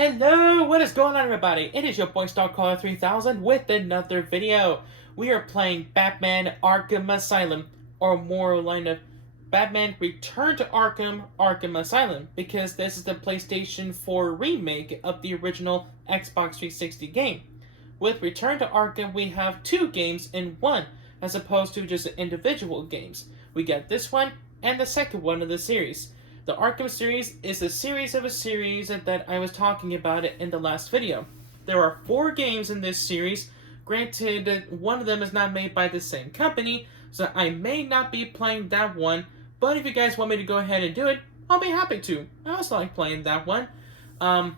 Hello, what is going on everybody? It is your boy StarCaller 3000 with another video. We are playing Batman Arkham Asylum, or more line of Batman Return to Arkham Asylum, because this is the PlayStation 4 remake of the original Xbox 360 game. With Return to Arkham, we have two games in one, as opposed to just individual games. We get this one and the second one of the series. The Arkham series is a series of a series that I was talking about it in the last video. There are 4 games in this series. Granted, one of them is not made by the same company, so I may not be playing that one, but if you guys want me to go ahead and do it, I'll be happy to. I also like playing that one. I'm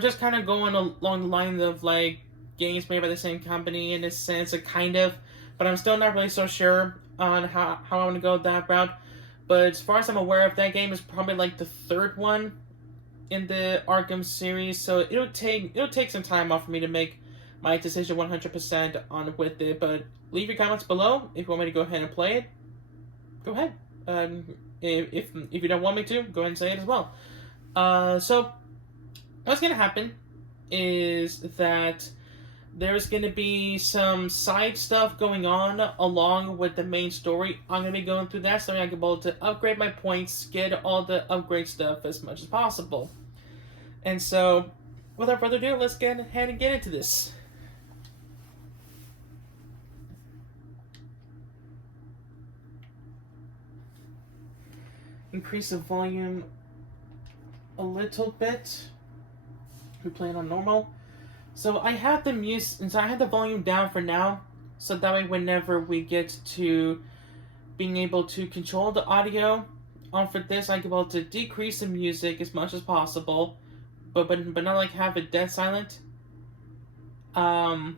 just kind of going along the lines of like games made by the same company in a sense, kind of, but I'm still not really so sure on how I want to go that route. But as far as I'm aware of, that game is probably like the 3rd one in the Arkham series, so it'll take some time off for me to make my decision 100% on with it. But leave your comments below if you want me to go ahead and play it. Go ahead. If you don't want me to, go ahead and say it as well. So what's gonna happen is that there's going to be some side stuff going on along with the main story. I'm going to be going through that so I can be able to upgrade my points, get all the upgrade stuff as much as possible. And so, without further ado, let's get ahead and get into this. Increase the volume a little bit. We play it on normal. So I have the volume down for now, so that way whenever we get to being able to control the audio for this, I can be able to decrease the music as much as possible, but not like have it dead silent. And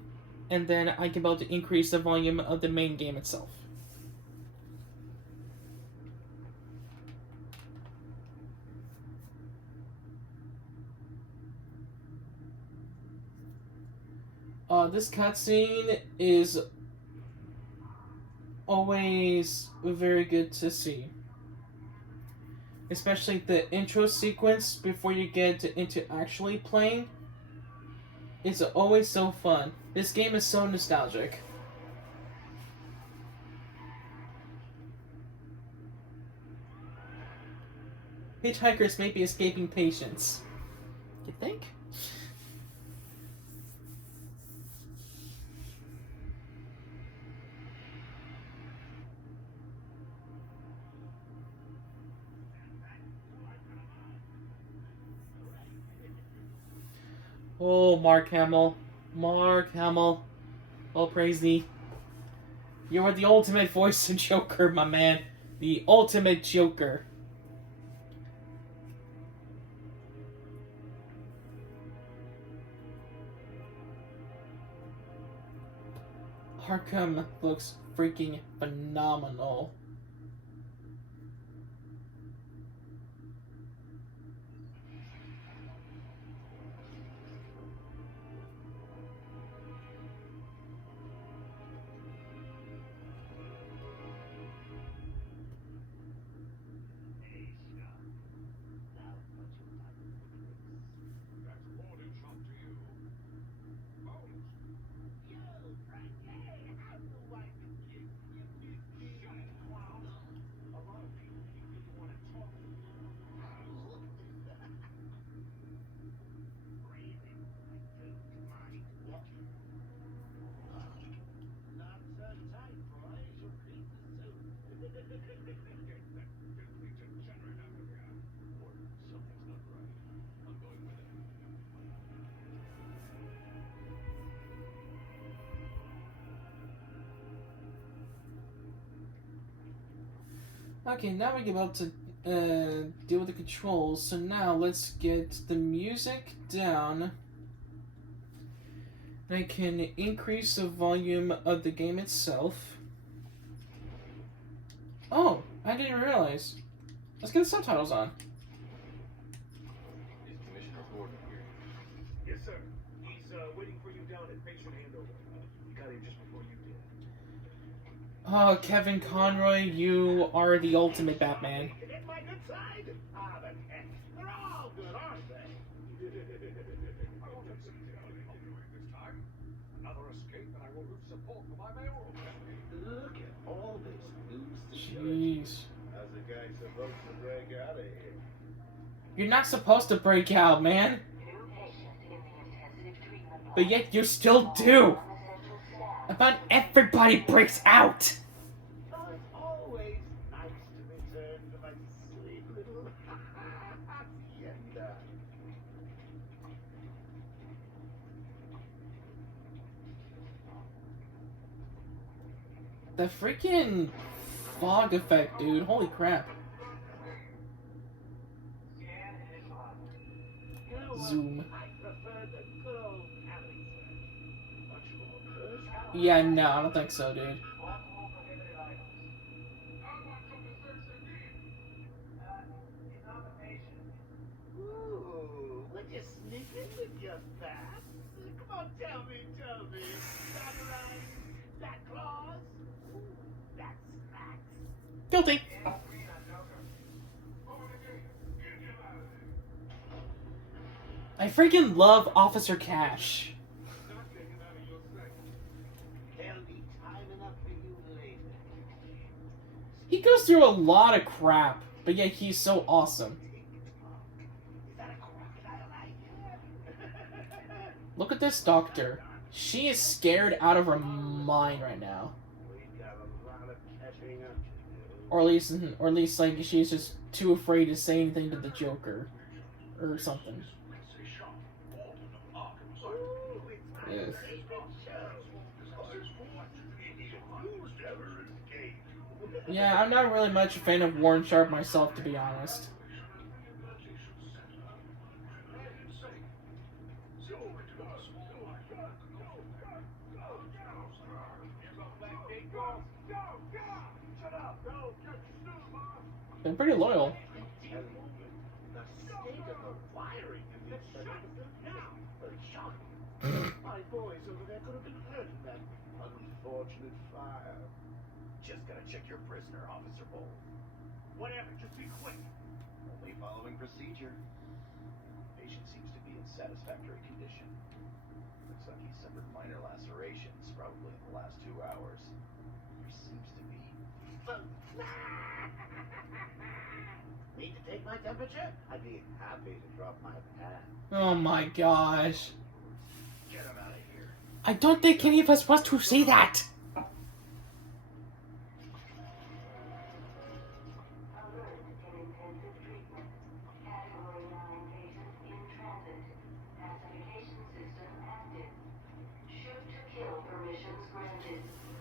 then I can be able to increase the volume of the main game itself. This cutscene is always very good to see. Especially the intro sequence before you get into actually playing. It's always so fun. This game is so nostalgic. Hitchhikers may be escaping patients. You think? Oh, Mark Hamill. Mark Hamill. Oh, praise thee. You are the ultimate voice of Joker, my man. The ultimate Joker. Arkham looks freaking phenomenal. Okay, now we're about to deal with the controls. So now let's get the music down. I can increase the volume of the game itself. Oh, I didn't realize. Let's get the subtitles on. Is Commissioner Gordon here? Yes, sir. He's waiting for you down at patient handover. We got him just before you did. Oh, Kevin Conroy, you are the ultimate Batman. Get my good side? Ah, the heck. They're all good, aren't they? Look at all this new security. Jeez. How's a guy supposed to break out of here? You're not supposed to break out, man. But yet you still do. About everybody breaks out. Oh, it's always nice to return to my sweet little hacienda. The freaking fog effect, dude. Holy crap. You know what? Zoom. I prefer the good old alley, sir. Much more personal. Yeah, no, I don't think so, dude. Ooh, would you sneak in with your bats? Come on, tell me. Samurai, that claws, that smacks. Guilty. I freaking love Officer Cash. There'll be time enough for you later. He goes through a lot of crap, but yet he's so awesome. Is that a crocodile I hear? Look at this doctor. She is scared out of her mind right now. We've got a lot of catching up to do. Or at least, like, she's just too afraid to say anything to the Joker. Or something. Ooh, it's my Yes. favorite show. Who's ever escaped? Yeah, I'm not really much a fan of Warren Sharp myself, to be honest. Been pretty loyal. The state of the wiring in these services now. Very shocking. My boys over there could have been hurt in that unfortunate fire. Just gotta check your prisoner, Officer Bold. Whatever, just be quick. Only following procedure. Patient seems to be in satisfactory condition. Looks like he suffered minor lacerations, probably in the last 2 hours. There seems to be... Need to take my temperature? I'd be happy to drop my pad. Oh my gosh. Get him out of here. I don't think any of us wants to see that.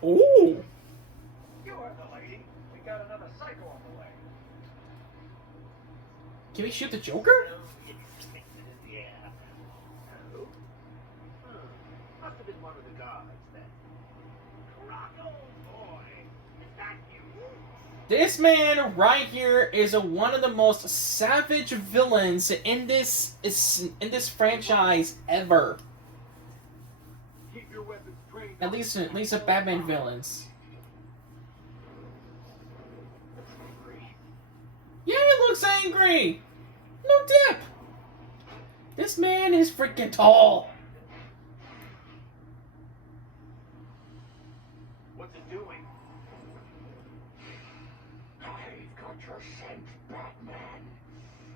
Ooh. You heard the lady. We got another psycho on the way. Can we shoot the Joker? Yeah. Oh? Must have been one of the guards then. Rocco boy, is that you? This man right here is one of the most savage villains in this franchise ever. Keep your weapons trained. At least of Batman villains. Yeah, he looks angry. No dip. This man is freaking tall. What's it doing? I've got your scent, Batman.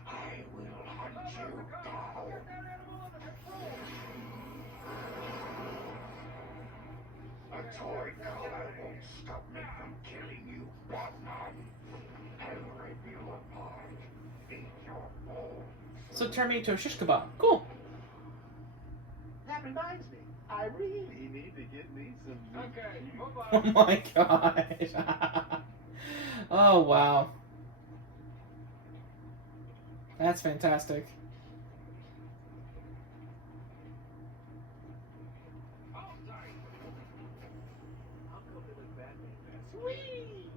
I will hunt you down. A toy car won't stop me from killing you, Batman. I'll rip you apart. Eat your bones. So turn me into a shish kebab. Cool. That reminds me, I really need to get me some. Okay, move Oh on. my gosh. Oh wow. That's fantastic. Oh, sorry. I'll go to the Batman Fest. Sweet!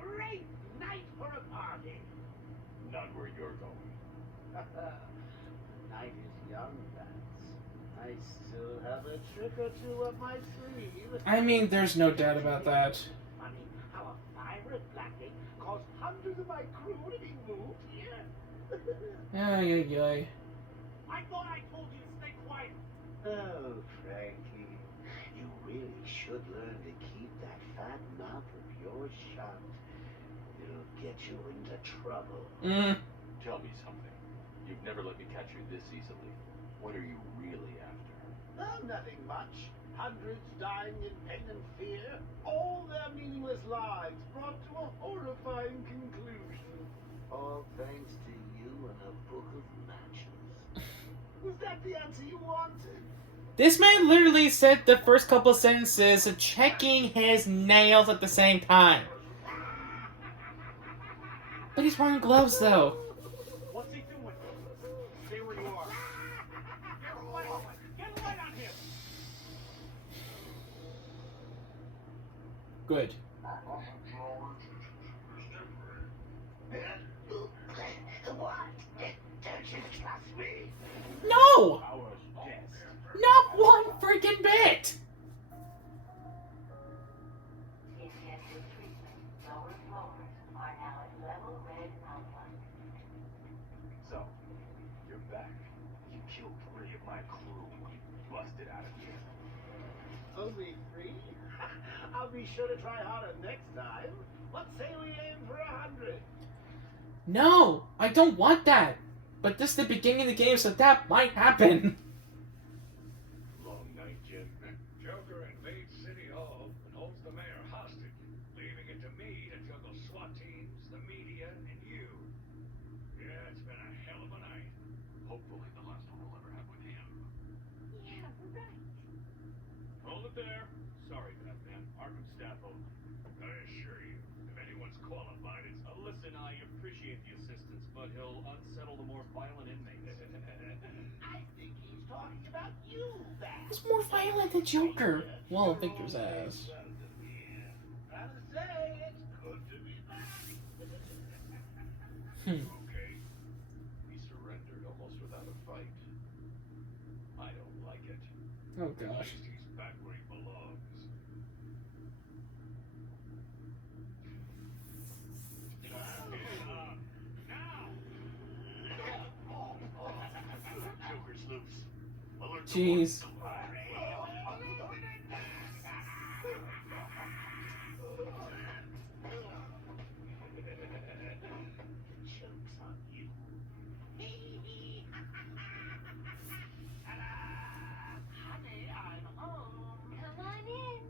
Great night for a party! Not where you're going. Night is young, Bats. I still have a trick or two up my sleeve. I mean, there's no doubt about that. Funny how a fire at Blackgate caused hundreds of my crew to be moved here. Ay, ay, ay. I thought I told you to stay quiet. Oh, Frankie, you really should learn to keep that fat mouth of yours shut. It'll get you into trouble. Tell me something. You've never let me catch you this easily. What are you really after? Oh, nothing much. Hundreds dying in pain and fear. All their meaningless lives brought to a horrifying conclusion. All thanks to you and a book of matches. Was that the answer you wanted? This man literally said the first couple sentences checking his nails at the same time. But he's wearing gloves though. What's he doing? Stay where you are. Get a light on him. Get a light on him. Good. What? Don't you trust me? No! Our guest. Not one freaking bit! Intensive treatment. Lower floors are now at level red outline. So, you're back. You killed 3 of my crew. Busted out of here. Only 3? I'll be sure to try harder next time. Let's say we aim for 100. No! I don't want that! But this is the beginning of the game, so that might happen. Long night, Jim. Joker invades City Hall and holds the mayor hostage, leaving it to me to juggle SWAT teams, the media, and you. Yeah, it's been a hell of a night. Hopefully the last one we'll ever have with him. Yeah, right. Hold it there. Sorry, Batman. Arkham staff only. I assure you, if anyone's qualified, it's Alyssa and I appreciate the assistance, but he'll unsettle the more violent inmates. I think he's talking about you, Bat. He's more violent than Joker. Well, Victor's ass. Gotta say, it's good to be back. Okay. We surrendered almost without a fight. I don't like it. Oh At gosh. least he's back where he belongs. Joker's loose. Alert the Jeez. Joke's on you. Honey, I'm home. Come on in.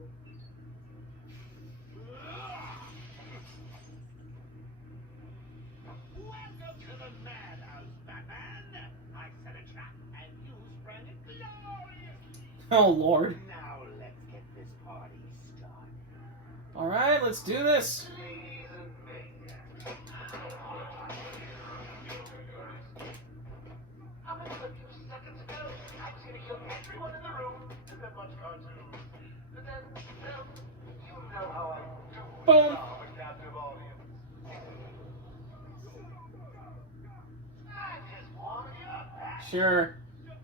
Welcome to the madhouse, Batman. I set a trap, and you sprang it gloriously. Oh lord. Now let's get this party started. Alright, let's do this. Ladies and maniacs. How about a few seconds ago, I was gonna kill everyone in the room. Is that much cartoon? But then, well, you know how I do. Boom. I'm a captive audience. I just wanted you back. Sure.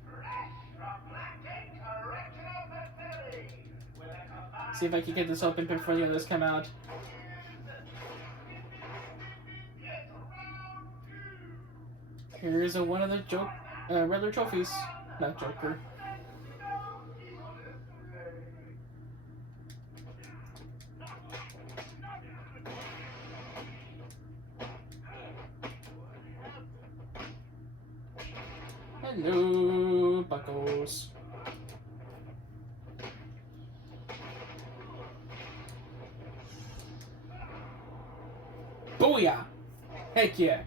Fresh from Blackgate Correctional Facility. With a combined See if I can get this open before the others come out. Here's one of the Riddler trophies. Not Joker. Hello, buckos. Booyah! Heck yeah.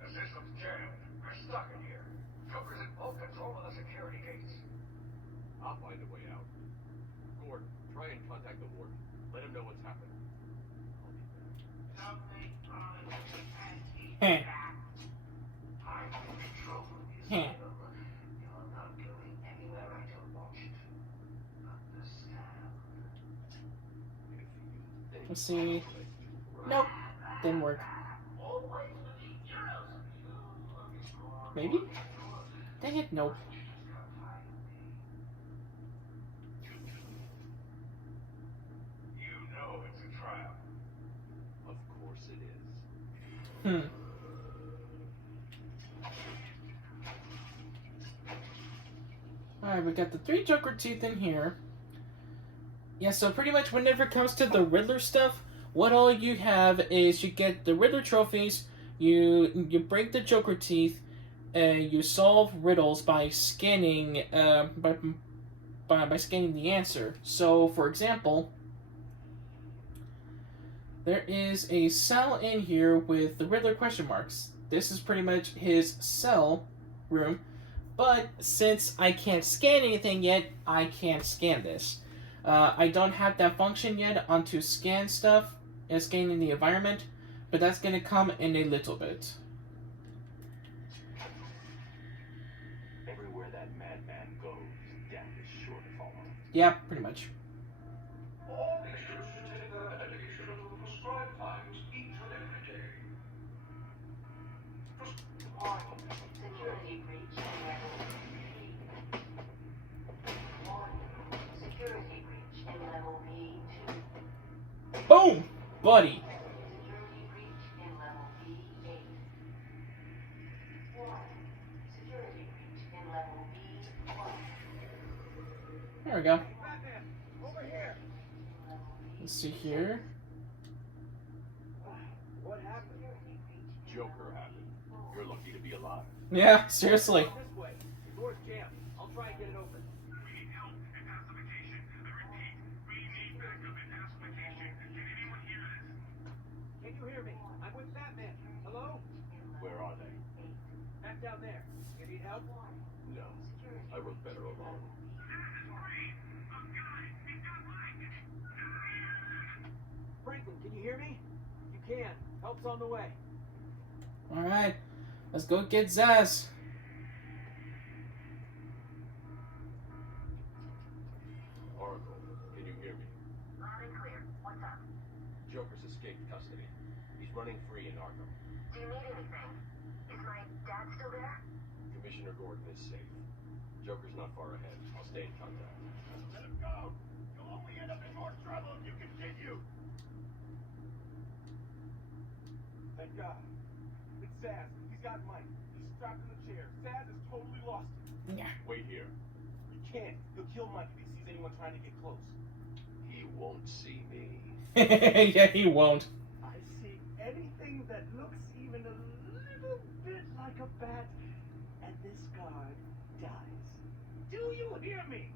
The system's jammed. We're stuck in here. Joker's in full control of the security gates. I'll find a way out. Gordon, try and contact the warden. Let him know what's happening. Heh. Heh. Let's see. Nope. Didn't work. Maybe? Dang it, nope. You know it's a trap. Of course it is. Alright, we got the 3 Joker teeth in here. Yeah, so pretty much whenever it comes to the Riddler stuff, what all you have is you get the Riddler trophies, you break the Joker teeth, you solve riddles by scanning by scanning the answer. So, for example, there is a cell in here with the Riddler question marks. This is pretty much his cell room, but since I can't scan anything yet, I can't scan this. I don't have that function yet onto scan stuff and scanning the environment, but that's going to come in a little bit. Everywhere that madman goes, death is sure to follow. Yeah, pretty much. All patients should take their medication at the prescribed times each and every day. Warning. Security breach in level B. Warning. Security breach in level B2. Boom! Buddy! Security breach in level B8. Warning. Security breach in level B1. There we go. Batman, over here. Let's see here. What happened? Joker happened. You're lucky to be alive. Yeah, seriously. This way. The door's jammed. I'll try and get it open. We need help and pacification. I repeat, we need backup and pacification. Can anyone hear this? Can you hear me? I'm with Batman. Hello? Where are they? Back down there. You need help? No. I work better alone. Franklin, can you hear me? You can. Help's on the way. Alright, let's go get Zaz. Oracle, can you hear me? Loud and clear. What's up? Joker's escaped custody. He's running free in Arkham. Do you need anything? Is my dad still there? Commissioner Gordon is safe. Joker's not far ahead. I'll stay in contact. Let him go! You'll only end up in more trouble if you continue! Thank God. It's Zaz. He's got Mike. He's strapped in the chair. Zaz is totally lost. Wait here. You can't. He'll kill Mike if he sees anyone trying to get close. He won't see me. Yeah, he won't. I see anything that looks even a little bit like a bat, and this guard dies. Do you hear me?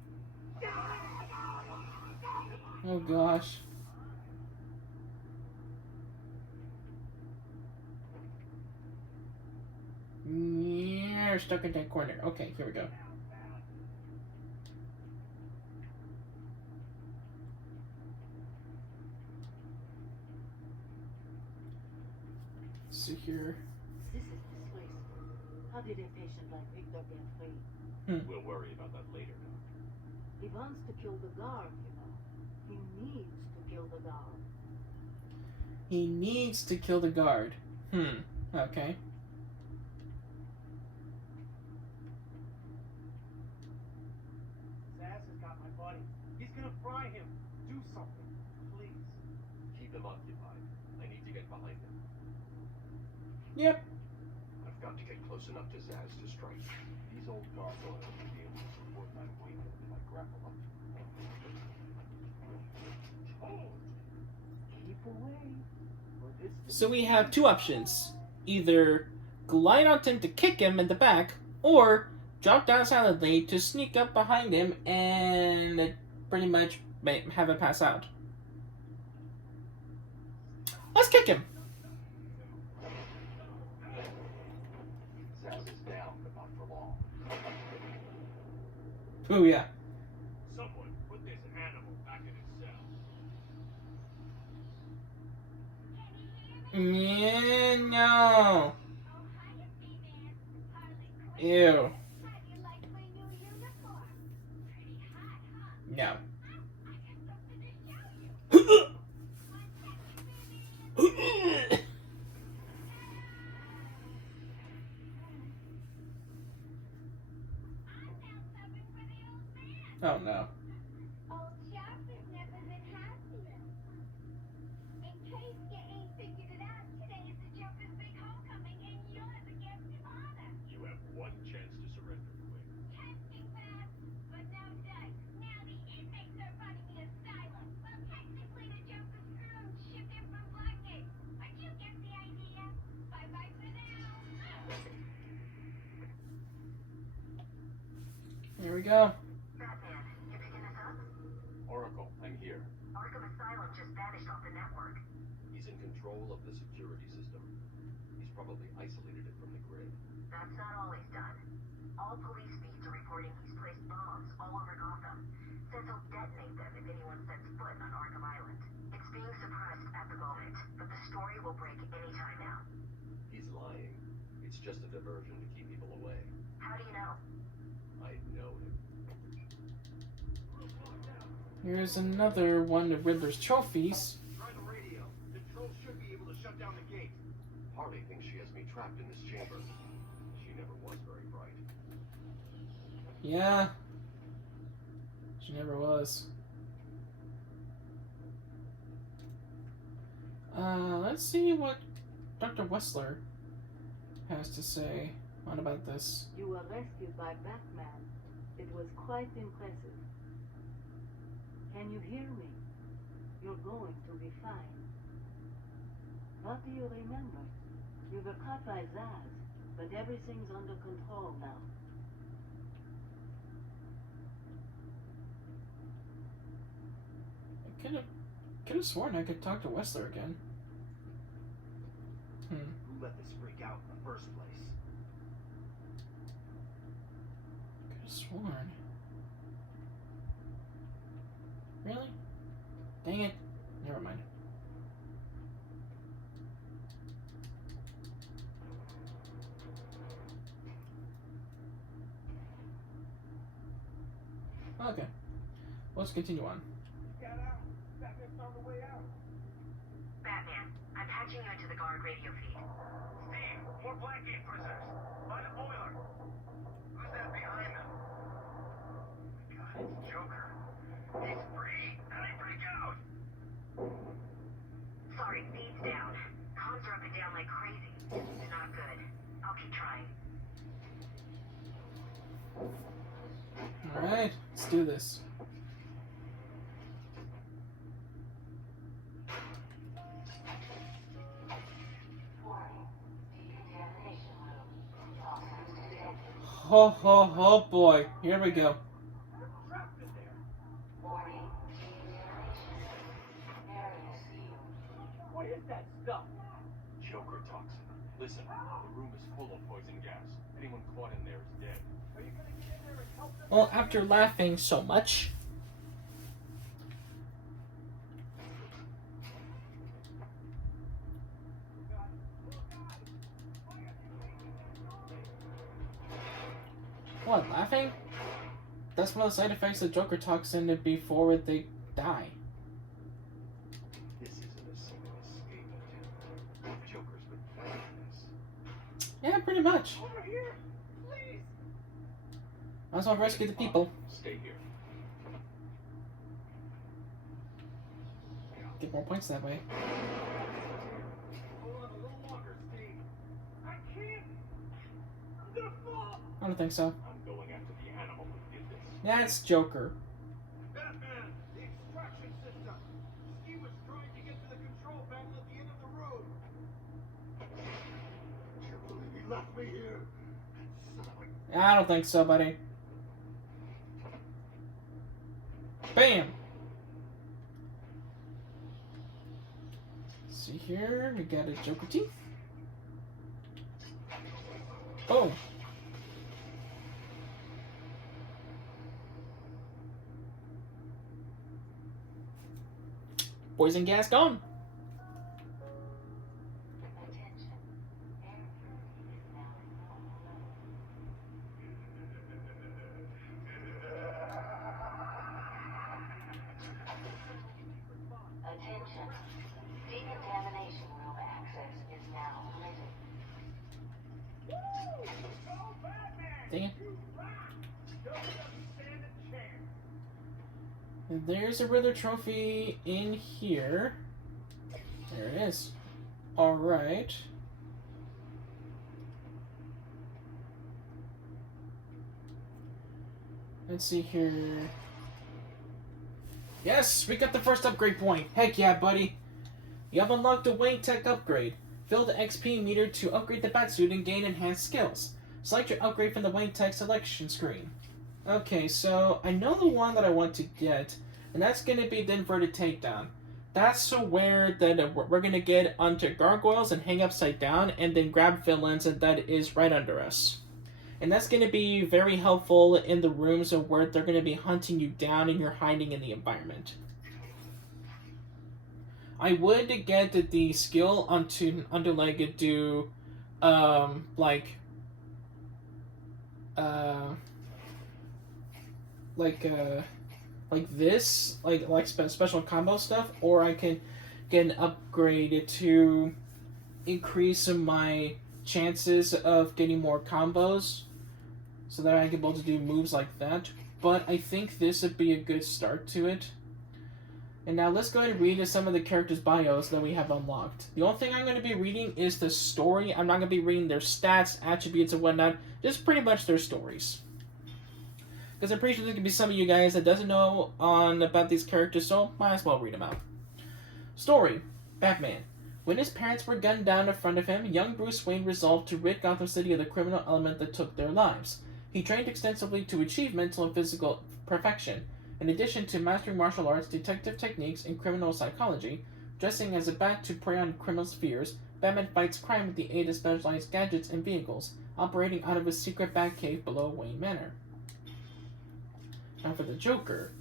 Oh gosh. Yeah, stuck in that corner. Okay, here we go. See here. This is disgraceful. How did a patient like Victor get free? We'll worry about that later. He wants to kill the guard, you know. He needs to kill the guard. He needs to kill the guard. Okay. Zaz has got my body. He's gonna fry him. Do something, please. Keep him occupied. I need to get behind him. Yep. I've got to get close enough to Zaz to strike. These old gargoyles will be able to support my weight if I grapple up. Keep away. Or this So we have two options. Either glide onto him to kick him in the back, or drop down silently to sneak up behind him and pretty much have him pass out. Let's kick him. Zaz is down, but not for long. Oh yeah. Someone put this animal back in its cell. Yeah, no. Ew. No. Oh no. Old Sharp has never been happier. In case you ain't figured it out, today is the Joker's big homecoming, and you're the guest of honor. You have one chance to surrender quick. Testing pass, Here we go. Batman, you picking this up? Oracle, I'm here. Arkham Asylum just vanished off the network. He's in control of the security system. He's probably isolated it from the grid. That's not all he's done. All police feeds are reporting he's placed bombs all over Gotham. Says he'll detonate them if anyone sets foot on Arkham Island. It's being suppressed at the moment, but the story will break any time now. He's lying. It's just a diversion to keep people away. How do you know? I know him. Here's another one of Riddler's trophies. Try the radio. Control should be able to shut down the gate. Harley thinks she has me trapped in this chamber. She never was very bright. Yeah. She never was. Let's see what Dr. Wessler has to say on about this. You were rescued by Batman. It was quite impressive. Can you hear me? You're going to be fine. What do you remember? You were caught by Zaz, but everything's under control now. I could have sworn I could talk to Wessler again. Who let this freak out in the first place? Could have sworn. Really? Dang it. Never mind. Okay. Let's continue on. Got out. Batman found a way out. Batman, I'm patching you into the guard radio feed. Steve, more Blackgate prisoners. By the boiler. Who's that behind them? God, it's Joker. He's free, and I freak out. Sorry, feed's down. Comms are up and down like crazy. They're not good. I'll keep trying. Alright, let's do this. Ho ho ho boy, here we go. Trapped in there. What is that stuff? Joker toxin. Listen, the room is full of poison gas. Anyone caught in there is dead. Are you gonna get in there and help them? Well, after laughing so much, what, laughing? That's one of the side effects of Joker toxin before they die. This isn't a single escape attempt. Joker's been planning this. Yeah, pretty much. Over here, please. Might as well rescue the people. Stay here. Get more points that way. Hold on a little longer, Steve. I can't. I'm gonna fall. I don't think so. I'm going after the animal who did this. Yeah, it's Joker. Batman, the extraction system. Steve was trying to get to the control panel at the end of the room. Can't believe he left me here. Son of a... I don't think so, buddy. Bam! See here, we got a Joker teeth. Boom! Poison gas gone. Attention. Decontamination room access is now permitted. Woo! Go Batman! Dang it. You rock! Joker doesn't stand a chance. And there's a Riddler trophy in here. There it is. Alright. Let's see here. Yes, we got the first upgrade point. Heck yeah, buddy. You have unlocked a Wayne Tech upgrade. Fill the XP meter to upgrade the Batsuit and gain enhanced skills. Select your upgrade from the Wayne Tech selection screen. Okay, so I know the one that I want to get, and that's going to be the inverted takedown. That's where that we're going to get onto gargoyles and hang upside down, and then grab villains, and that is right under us. And that's going to be very helpful in the rooms where they're going to be hunting you down and you're hiding in the environment. I would get the skill onto like do like this, like special combo stuff, or I can get an upgrade to increase my chances of getting more combos, so that I can be able to do moves like that. But I think this would be a good start to it. And now let's go ahead and read some of the characters' bios that we have unlocked. The only thing I'm going to be reading is the story. I'm not going to be reading their stats, attributes, and whatnot. Just pretty much their stories. Because I'm pretty sure there could be some of you guys that doesn't know about these characters, so might as well read them out. Story: Batman. When his parents were gunned down in front of him, young Bruce Wayne resolved to rid Gotham City of the criminal element that took their lives. He trained extensively to achieve mental and physical perfection. In addition to mastering martial arts, detective techniques, and criminal psychology, dressing as a bat to prey on criminals' fears, Batman fights crime with the aid of specialized gadgets and vehicles, operating out of his secret Batcave below Wayne Manor. Now for the Joker.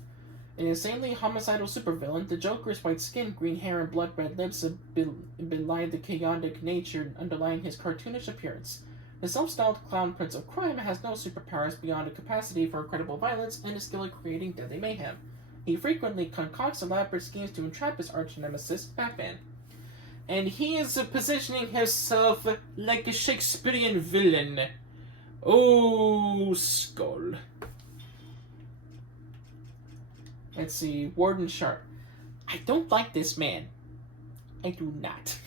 An insanely homicidal supervillain, the Joker's white skin, green hair, and blood-red lips belie the chaotic nature underlying his cartoonish appearance. The self-styled clown prince of crime has no superpowers beyond a capacity for incredible violence and a skill at creating deadly mayhem. He frequently concocts elaborate schemes to entrap his arch-nemesis, Batman. And he is positioning himself like a Shakespearean villain. Oh, Skull. Let's see, Warden Sharp. I don't like this man. I do not.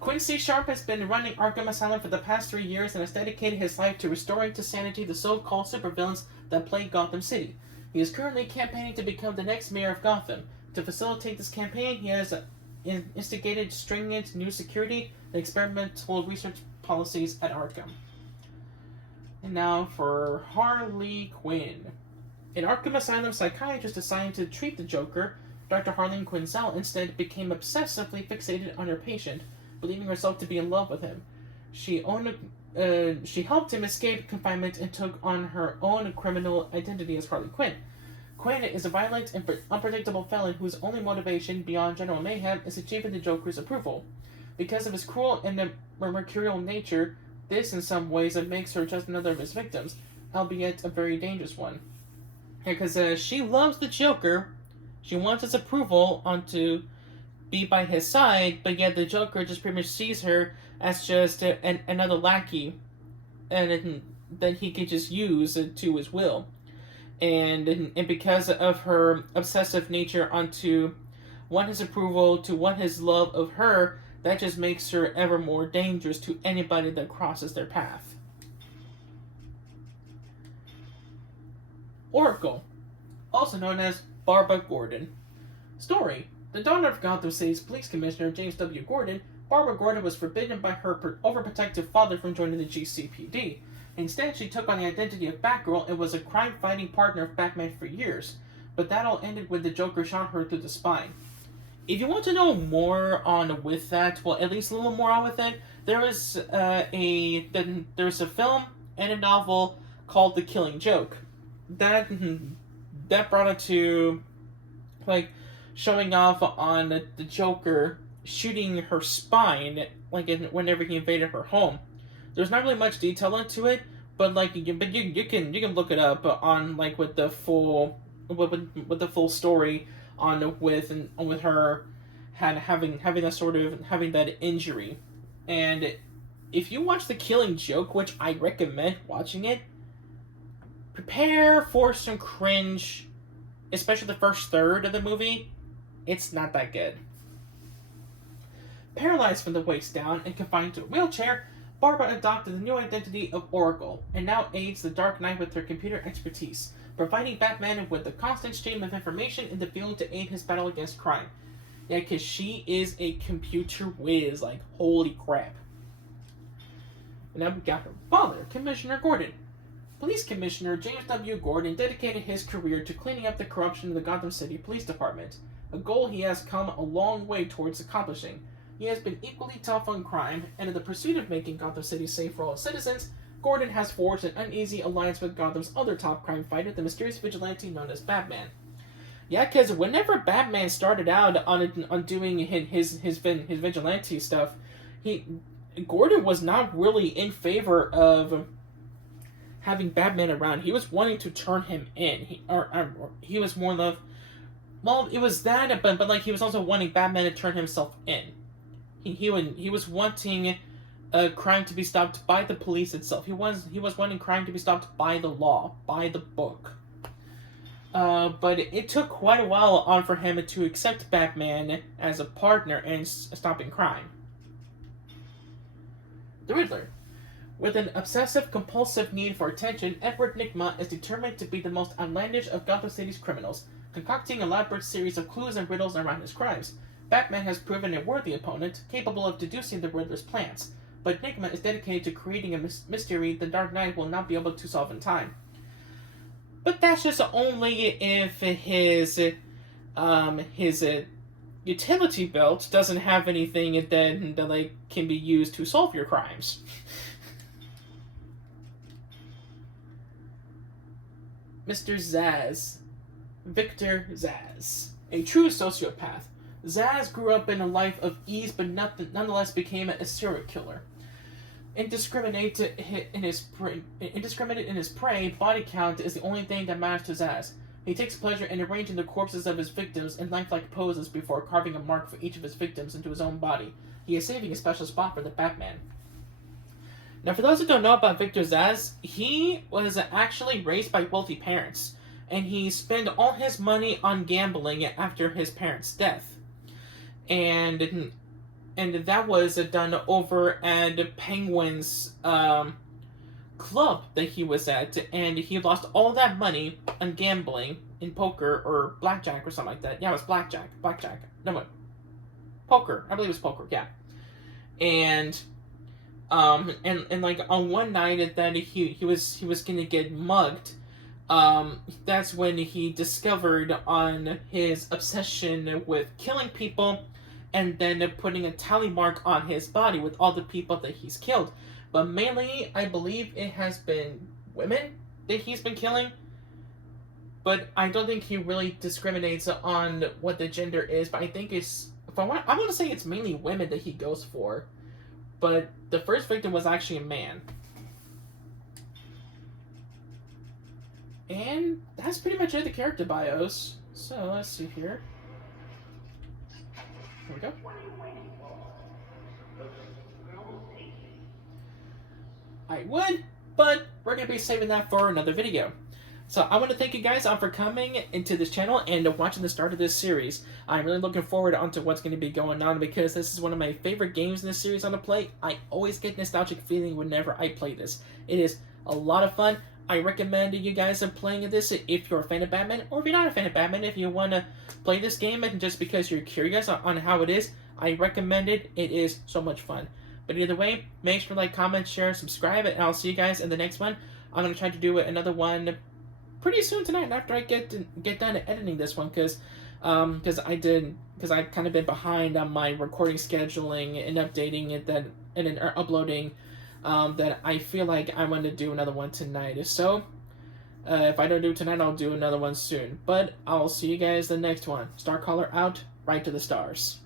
Quincy Sharp has been running Arkham Asylum for the past 3 years and has dedicated his life to restoring to sanity the so-called supervillains that plague Gotham City. He is currently campaigning to become the next mayor of Gotham. To facilitate this campaign, he has instigated stringent new security and experimental research policies at Arkham. And now for Harley Quinn. An Arkham Asylum psychiatrist assigned to treat the Joker, Dr. Harleen Quinzel instead became obsessively fixated on her patient, believing herself to be in love with him. She helped him escape confinement and took on her own criminal identity as Harley Quinn. Quinn is a violent and unpredictable felon whose only motivation beyond general mayhem is achieving the Joker's approval. Because of his cruel and mercurial nature, this in some ways makes her just another of his victims, albeit a very dangerous one. Because she loves the Joker, she wants his approval to be by his side, but yet the Joker just pretty much sees her as just another lackey, and that he can just use to his will. And because of her obsessive nature to want his approval, to want his love of her, that just makes her ever more dangerous to anybody that crosses their path. Oracle, also known as Barbara Gordon. Story: the daughter of Gotham City's police commissioner, James W. Gordon, Barbara Gordon was forbidden by her overprotective father from joining the GCPD. Instead, she took on the identity of Batgirl and was a crime-fighting partner of Batman for years. But that all ended when the Joker shot her through the spine. If you want to know more on with that, well, at least a little more on with it, there's a film and a novel called The Killing Joke. That brought it to, like, showing off on the Joker shooting her spine, like whenever he invaded her home. There's not really much detail into it, but you can look it up on with the full story with her having that injury. And if you watch The Killing Joke, which I recommend watching it, prepare for some cringe, especially the first third of the movie. It's not that good. Paralyzed from the waist down and confined to a wheelchair, Barbara adopted the new identity of Oracle, and now aids the Dark Knight with her computer expertise, providing Batman with a constant stream of information in the field to aid his battle against crime. Yeah, because she is a computer whiz, holy crap. And now we got her father, Commissioner Gordon. Police Commissioner James W. Gordon dedicated his career to cleaning up the corruption in the Gotham City Police Department, a goal he has come a long way towards accomplishing. He has been equally tough on crime, and in the pursuit of making Gotham City safe for all citizens, Gordon has forged an uneasy alliance with Gotham's other top crime fighter, the mysterious vigilante known as Batman. Yeah, because whenever Batman started out on doing his vigilante stuff, Gordon was not really in favor of having Batman around. He was wanting to turn him in. He was more of, well, it was that, but like he was also wanting Batman to turn himself in. He was wanting crime to be stopped by the police itself. He was wanting crime to be stopped by the law, by the book. But it took quite a while on for him to accept Batman as a partner in stopping crime. The Riddler. With an obsessive-compulsive need for attention, Edward Nygma is determined to be the most outlandish of Gotham City's criminals, concocting an elaborate series of clues and riddles around his crimes. Batman has proven a worthy opponent, capable of deducing the Riddler's plans, but Nygma is dedicated to creating a mystery the Dark Knight will not be able to solve in time. But that's just only if his utility belt doesn't have anything that like can be used to solve your crimes. Mr. Zsasz. Victor Zsasz. A true sociopath, Zsasz grew up in a life of ease but nonetheless became a serial killer. Indiscriminate in his prey, body count is the only thing that matters to Zsasz. He takes pleasure in arranging the corpses of his victims in lifelike poses before carving a mark for each of his victims into his own body. He is saving a special spot for the Batman. Now, for those who don't know about Victor Zsasz, he was actually raised by wealthy parents, and he spent all his money on gambling after his parents' death. And that was done over at Penguin's club that he was at, and he lost all that money on gambling in poker or blackjack or something like that. Yeah, it was blackjack. No, what? Poker. I believe it was poker. Yeah, and like on one night that he was gonna get mugged. That's when he discovered on his obsession with killing people and then putting a tally mark on his body with all the people that he's killed. But mainly, I believe it has been women that he's been killing. But I don't think he really discriminates on what the gender is. But I think I want to say it's mainly women that he goes for. But the first victim was actually a man. And that's pretty much it, the character bios. So let's see here. Here we go. I would, but we're going to be saving that for another video. So I want to thank you guys all for coming into this channel and watching the start of this series. I'm really looking forward onto what's going to be going on because this is one of my favorite games in this series on the play. I always get nostalgic feeling whenever I play this. It is a lot of fun. I recommend you guys playing this if you're a fan of Batman, or if you're not a fan of Batman, if you want to play this game and just because you're curious on how it is, I recommend it. It is so much fun. But either way, make sure to like, comment, share, subscribe, and I'll see you guys in the next one. I'm going to try to do another one pretty soon tonight after I get done editing this one, because I've kind of been behind on my recording scheduling and updating it and then uploading. That I feel like I want to do another one tonight. So, if I don't do it tonight, I'll do another one soon. But I'll see you guys the next one. Starcaller out, right to the stars.